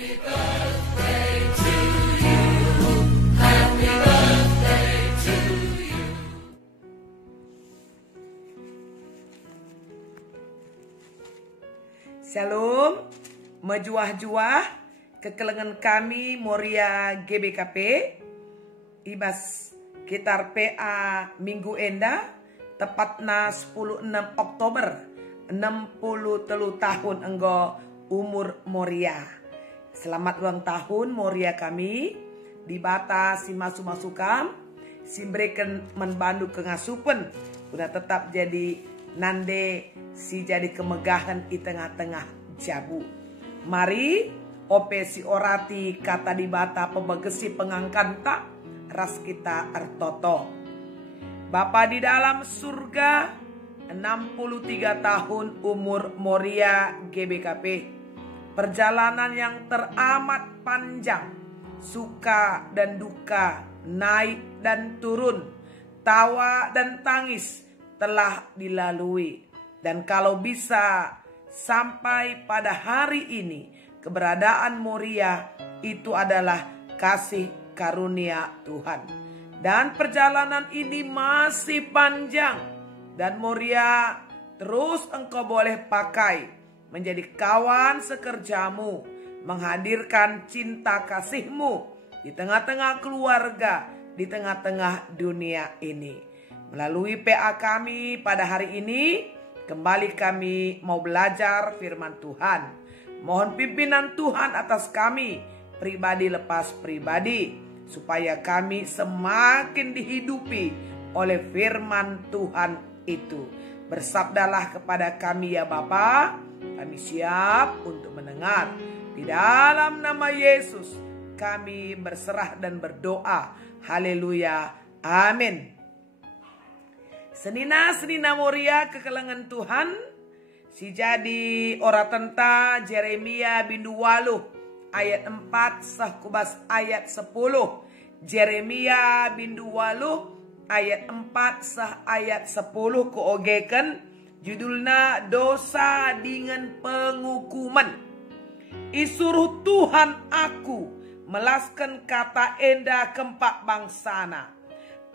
Shalom, mejuah-juah kekelengan kami Moria GBKP ibas kitar PA Minggu Enda tepatna 16 Oktober 63 tahun enggo umur Moria. Selamat ulang tahun Moria kami di bata si masukam si breken menbandu kengasupen udah tetap jadi nande si jadi kemegahan di tengah-tengah jabu. Mari ope si orati kata di bata pebegesi pengangkanta ras kita artoto. Bapa di dalam surga 63 tahun umur Moria GBKP. Perjalanan yang teramat panjang, suka dan duka, naik dan turun, tawa dan tangis telah dilalui. Dan kalau bisa sampai pada hari ini, keberadaan Moria itu adalah kasih karunia Tuhan. Dan perjalanan ini masih panjang. Dan Moria terus engkau boleh pakai menjadi kawan sekerjamu, menghadirkan cinta kasihmu di tengah-tengah keluarga, di tengah-tengah dunia ini. Melalui PA kami pada hari ini, kembali kami mau belajar firman Tuhan. Mohon pimpinan Tuhan atas kami, pribadi lepas pribadi, supaya kami semakin dihidupi oleh firman Tuhan itu. Bersabdalah kepada kami ya Bapa, kami siap untuk mendengar. Di dalam nama Yesus kami berserah dan berdoa. Haleluya. Amin. Senina Moria kekelengan Tuhan, si jadi ora tenta Jeremia bindu 8 ayat 4 sahkubas ayat 10. Jeremia bindu 8 ayat 4 sah ayat 10 keogeken judulna dosa dengan pengukuman. Isuruh Tuhan aku melaskan kata enda kempak bangsana.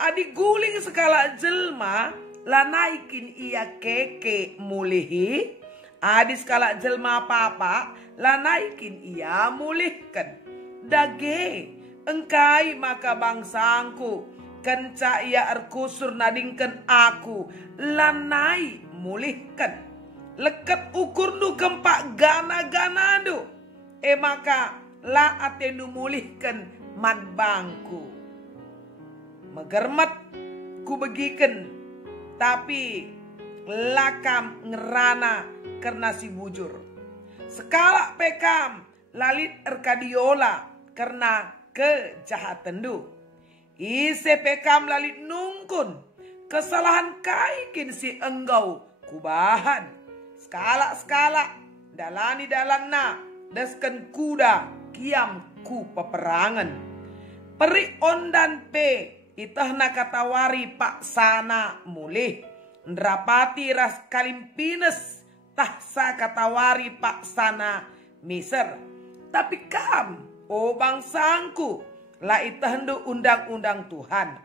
Adi guling sekala jelma la naikin ia keke mulihi. Adi skala jelma apa-apa la naikin ia mulihkan. Dage engkai maka bangsangku kenca ia erkusur nadingkan aku lanai mulihkan. Leket ukur nu kempak gana-gana du. Maka la atenu mulihkan madbangku. Megermet ku begiken tapi lakam ngerana karena si bujur. Sekala pekam lalit erkadiola karena kejahatan du. Ise pekam lalit nungkun kesalahan kaikin si enggau kubahan. Skala dalani dalanna desken kuda kiam ku peperangan. Peri ondan pe itahna katawari pak sana mulih. Ndrapati ras kalimpines tahsa katawari pak sana miser. Tapi kam o bangsangku la itahndo undang-undang Tuhan.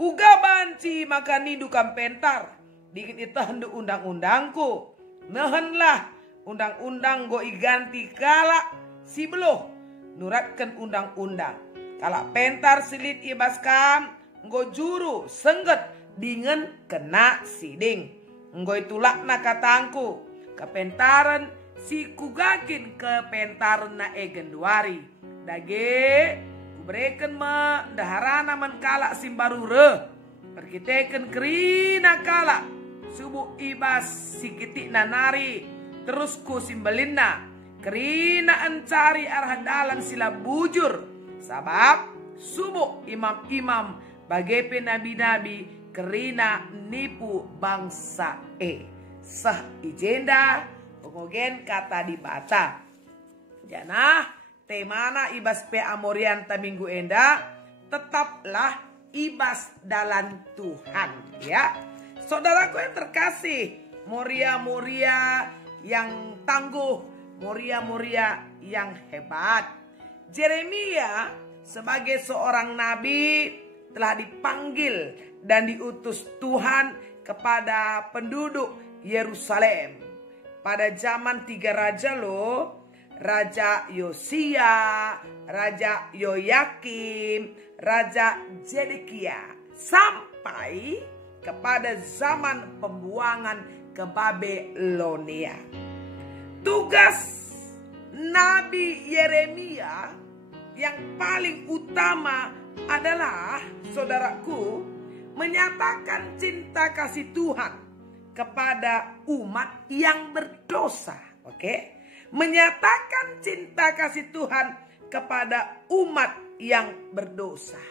Uga banci maka nidu kam pentar. Dikit itahndo undang-undangku. Nehenlah undang-undang go iganti kala si beloh nuratkan undang-undang. Kala pentar silit ibaskam nggo juru sengget dengan kena siding. Nggo itulak na katangku kepentaran si kugakin kepentaran na egenduari. Dage kubreken me daharana menkala simbarure. Perkiteken kerina kala subuh ibas sikiti nanari terus ku simbelinna kerina encari arah dalan sila bujur. Sabab subuh imam-imam bagepe nabi-nabi kerina nipu bangsa sah ijenda pengogen kata dibaca. Jana temana ibas PA Morianta minggu enda tetaplah ibas dalam Tuhan ya. Saudaraku yang terkasih, Moria-Moria yang tangguh, Moria-Moria yang hebat. Yeremia sebagai seorang nabi telah dipanggil dan diutus Tuhan kepada penduduk Yerusalem. Pada zaman 3 raja loh. Raja Yosia, Raja Yoyakim, Raja Zedekia. Sampai kepada zaman pembuangan ke Babelonia. Tugas Nabi Yeremia yang paling utama adalah, saudaraku, menyatakan cinta kasih Tuhan kepada umat yang berdosa. Oke? Menyatakan cinta kasih Tuhan kepada umat yang berdosa.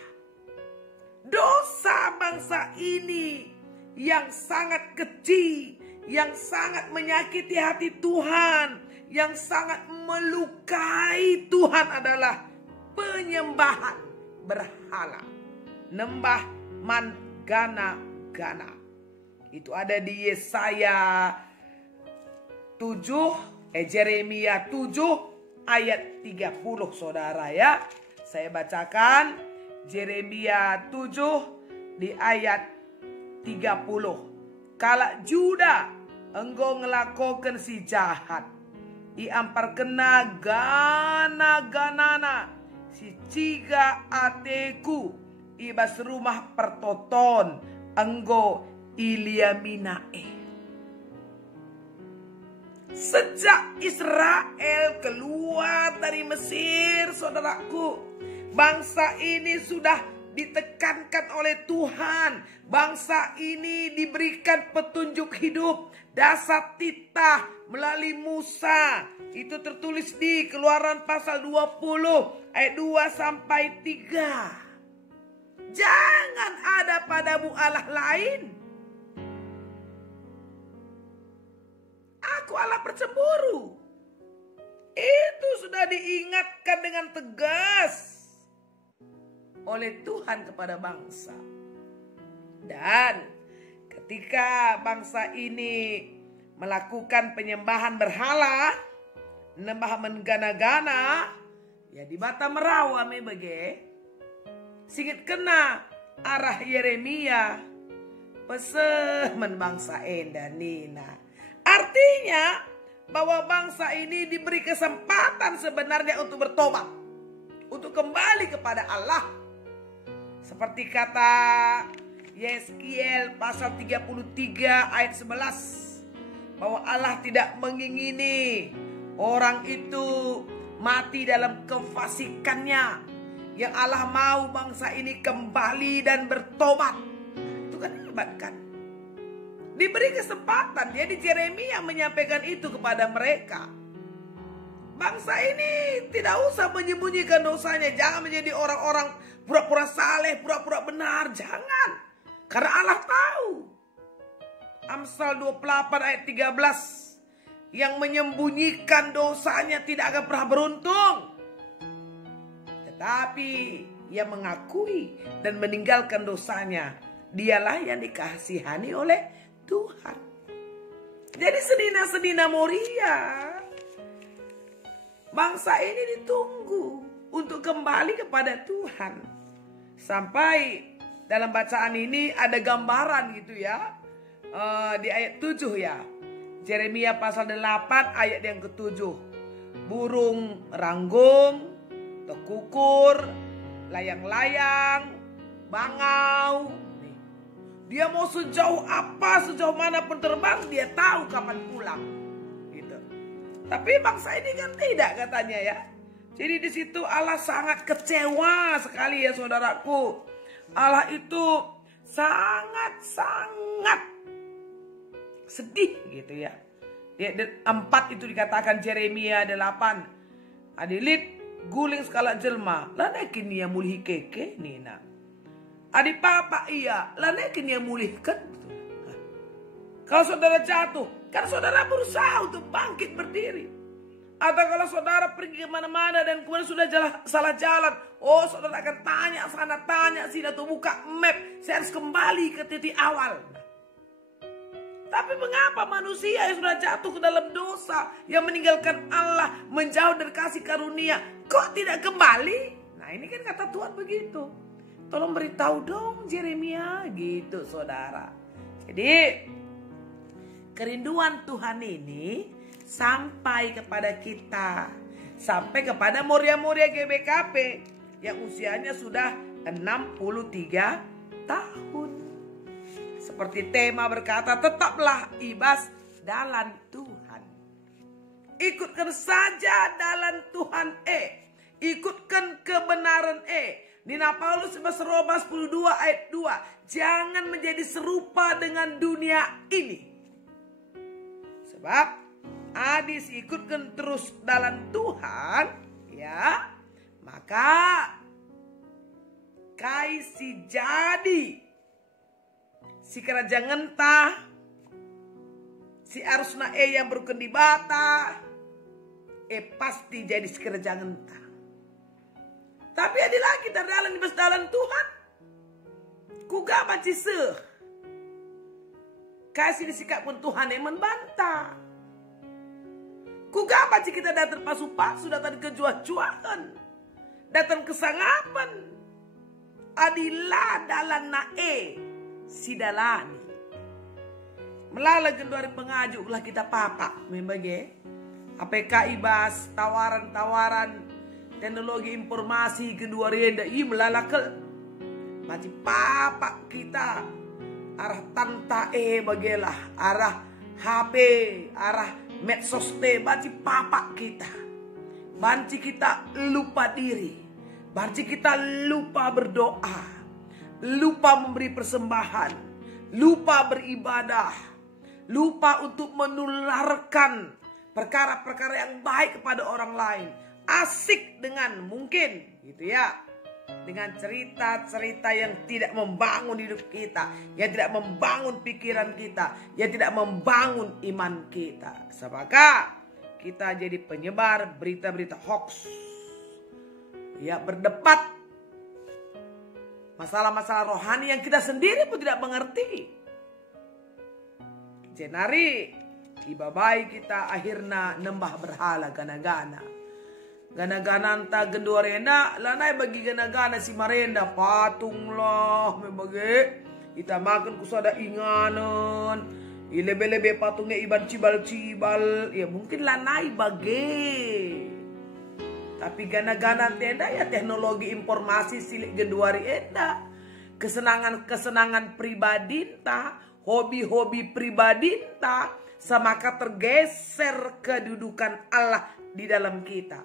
Dosa bangsa ini yang sangat keji, yang sangat menyakiti hati Tuhan, yang sangat melukai Tuhan adalah penyembahan berhala, nembah manggana-gana. Itu ada di Yeremia 7 ayat 30, saudara ya. Saya bacakan Yeremia 7 di ayat 30. Kala Juda engkau ngelakukan si jahat, iampar kena gana-ganana si ciga ateku ibas rumah pertoton engkau iliaminae. Sejak Israel keluar dari Mesir, saudaraku, bangsa ini sudah ditekankan oleh Tuhan. Bangsa ini diberikan petunjuk hidup, dasar titah melalui Musa. Itu tertulis di Keluaran pasal 20 ayat 2 sampai 3. Jangan ada padamu Allah lain. Aku Allah bercemburu. Itu sudah diingatkan dengan tegas oleh Tuhan kepada bangsa. Dan ketika bangsa ini melakukan penyembahan berhala, nembah menggana-gana, ya di bata merawa mebege, singit kena arah Yeremia, peseh men bangsa enda nina. Artinya bahwa bangsa ini diberi kesempatan sebenarnya untuk bertobat, untuk kembali kepada Allah. Seperti kata Yeskiel pasal 33 ayat 11, bahwa Allah tidak mengingini orang itu mati dalam kefasikannya. Yang Allah mau bangsa ini kembali dan bertobat. Itu kan hebat kan? Diberi kesempatan. Jadi Yeremia menyampaikan itu kepada mereka. Bangsa ini tidak usah menyembunyikan dosanya. Jangan menjadi orang-orang pura-pura saleh, pura-pura benar. Jangan. Karena Allah tahu. Amsal 28 ayat 13. Yang menyembunyikan dosanya tidak akan pernah beruntung. Tetapi yang mengakui dan meninggalkan dosanya, dialah yang dikasihani oleh Tuhan. Jadi sedina-sedina Moria, bangsa ini ditunggu untuk kembali kepada Tuhan. Sampai dalam bacaan ini ada gambaran gitu ya. Di ayat 7 ya. Yeremia pasal 8 ayat yang ke-7. Burung ranggung, tekukur, layang-layang, bangau. Dia mau sejauh apa, sejauh mana pun terbang, dia tahu kapan pulang. Gitu. Tapi bangsa ini kan tidak katanya ya. Jadi di situ Allah sangat kecewa sekali ya saudaraku. Allah itu sangat sedih gitu ya. Ya 4 itu dikatakan Yeremia 8. Adilit guling skala jelma, lanekin dia mulih keke nina. Adik papa iya, lanekin dia mulihkan. Kalau saudara jatuh, kan saudara berusaha untuk bangkit berdiri. Atau kalau saudara pergi kemana-mana dan kemudian sudah salah jalan, oh saudara akan tanya sana tanya sini atau buka map, saya harus kembali ke titik awal. Tapi mengapa manusia yang sudah jatuh ke dalam dosa, yang meninggalkan Allah, menjauh dari kasih karunia, kok tidak kembali? Nah, ini kan kata Tuhan begitu. Tolong beritahu dong Yeremia, gitu saudara. Jadi kerinduan Tuhan ini sampai kepada kita, sampai kepada muria-muria GBKP yang usianya sudah 63 tahun. Seperti tema berkata, tetaplah ibas dalam Tuhan. Ikutkan saja dalam Tuhan ikutkan kebenaran Nina Paulus Roma 12 ayat 2. Jangan menjadi serupa dengan dunia ini. Sebab adis ikutkan terus dalam Tuhan, ya, maka kaisi jadi si kerajaan ngentah, si arusna yang berukun di bata, pasti jadi si kerajaan ngentah. Tapi ada lagi terdalam di dalam Tuhan, kuga baci kasih disikap pun Tuhan yang membantah. Kuga baci kita datang pasu-pasu, datang kejuah-juahan, datang kesangapan, adilah dalam sidalani. Melala genduari pengajulah kita papa. Membagai APK ibas tawaran-tawaran teknologi informasi kedua renda melala ke macam papa kita arah tanta bagelah arah HP arah medsos baci papa kita. Banci kita lupa diri. Banci kita lupa berdoa. Lupa memberi persembahan, lupa beribadah, lupa untuk menularkan perkara-perkara yang baik kepada orang lain. Asik dengan mungkin gitu ya, dengan cerita-cerita yang tidak membangun hidup kita, yang tidak membangun pikiran kita, yang tidak membangun iman kita. Sebabkah kita jadi penyebar berita-berita hoax, ya, berdebat masalah-masalah rohani yang kita sendiri pun tidak mengerti. Jenari ibabai kita akhirnya nembah berhala gana-gana. Gana-gana anta gendua renda, lanai bagi gana-gana si marenda patung lah membagi. Kita makan kusada inganan. Ilebe-lebe patungnya iban cibal-cibal. Ya mungkin lanai bagi. Tapi gana-gana tenda ya teknologi informasi silik genduari enda. Kesenangan-kesenangan pribadi entah, hobi-hobi pribadi entah, semaka tergeser kedudukan Allah di dalam kita.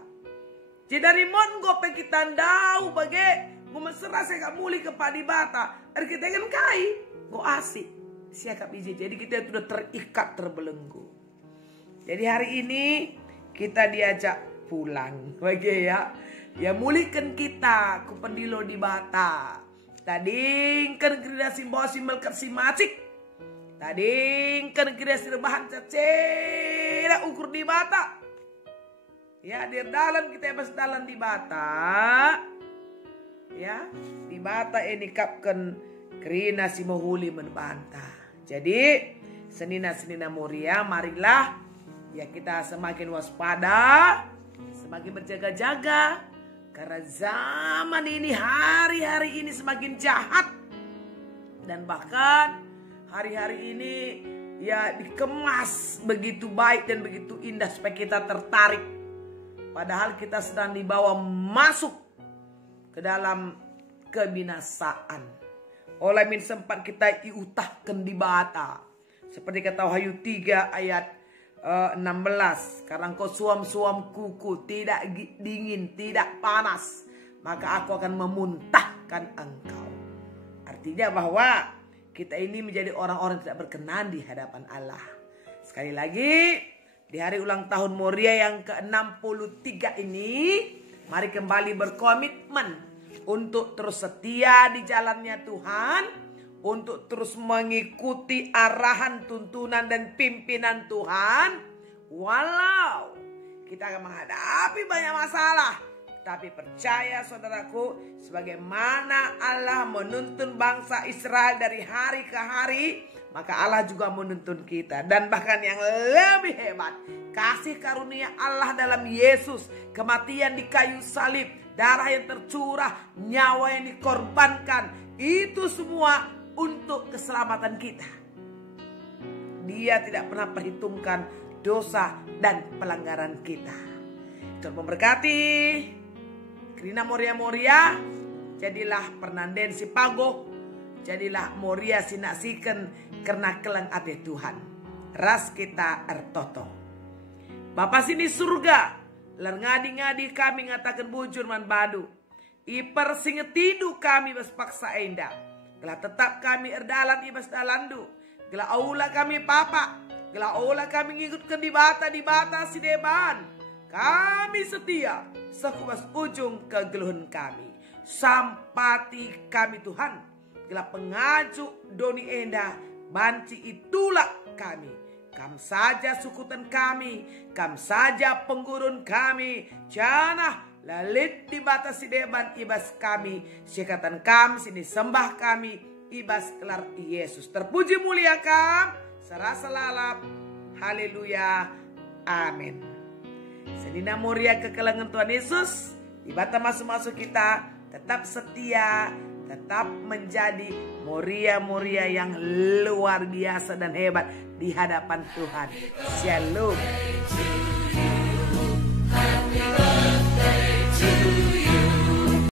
Jadi dari mongo pe kita ndau bagai memesera saya gak muli ke padibata. Ada kita kan kai, go asik. Siakap iji. Jadi kita sudah terikat terbelenggu. Jadi hari ini kita diajak pulang, bagi ya mulikan kita ku pendilo di bata. Tading kan kreasi bawa simbol kersi macik. Tading kan kreasi rebahan cacera ukur di bata. Ya di dalam kita pas dalam di bata. Ya di bata ini kapkan kerina si mohuli membantah. Jadi senina-senina muria marilah ya kita semakin waspada. Semakin berjaga-jaga. Karena zaman ini, hari-hari ini semakin jahat. Dan bahkan hari-hari ini ya dikemas begitu baik dan begitu indah supaya kita tertarik. Padahal kita sedang dibawa masuk ke dalam kebinasaan. Oleh min sempat kita iutahkan di bata. Seperti kata Wahyu 3 ayat 16. Karena engkau suam-suam kuku, tidak dingin, tidak panas, maka aku akan memuntahkan engkau. Artinya bahwa kita ini menjadi orang-orang tidak berkenan di hadapan Allah. Sekali lagi, di hari ulang tahun Moria yang ke-63 ini, mari kembali berkomitmen untuk terus setia di jalannya Tuhan, untuk terus mengikuti arahan, tuntunan, dan pimpinan Tuhan. Walau kita akan menghadapi banyak masalah, Tapi percaya saudaraku, sebagaimana Allah menuntun bangsa Israel dari hari ke hari, maka Allah juga menuntun kita. Dan bahkan yang lebih hebat, kasih karunia Allah dalam Yesus, kematian di kayu salib, darah yang tercurah, nyawa yang dikorbankan, itu semua untuk keselamatan kita. Dia tidak pernah perhitungkan dosa dan pelanggaran kita. Tuhan memberkati. Krina Moria, jadilah pernanden si pago, jadilah Moria sinasiken karena keleng ate Tuhan. Ras kita ertoto. Bapa sini surga, ngadi-ngadi kami ngatakan bujur man badu. Iper singetidu kami berpaksa endah. Gelah tetap kami erdalan ibas dalandu. Gelah aula kami papa. Gelah aula kami ngikutkan di bata si deban. Kami setia sekubas ujung kegeluhan kami. Sampati kami Tuhan. Gila pengajuk doni endah. Banci itulah kami. Kam saja sukutan kami. Kam saja penggurun kami. Janah lalit di batas si deban ibas kami. Sikatan kam sini sembah kami. Ibas kelar Yesus. Terpuji mulia kam. Serasa lalap. Haleluya. Amin. Selina Moria kekelangan Tuhan Yesus. Di bata masuk-masuk kita tetap setia, tetap menjadi Moria yang luar biasa dan hebat di hadapan Tuhan. Shalom.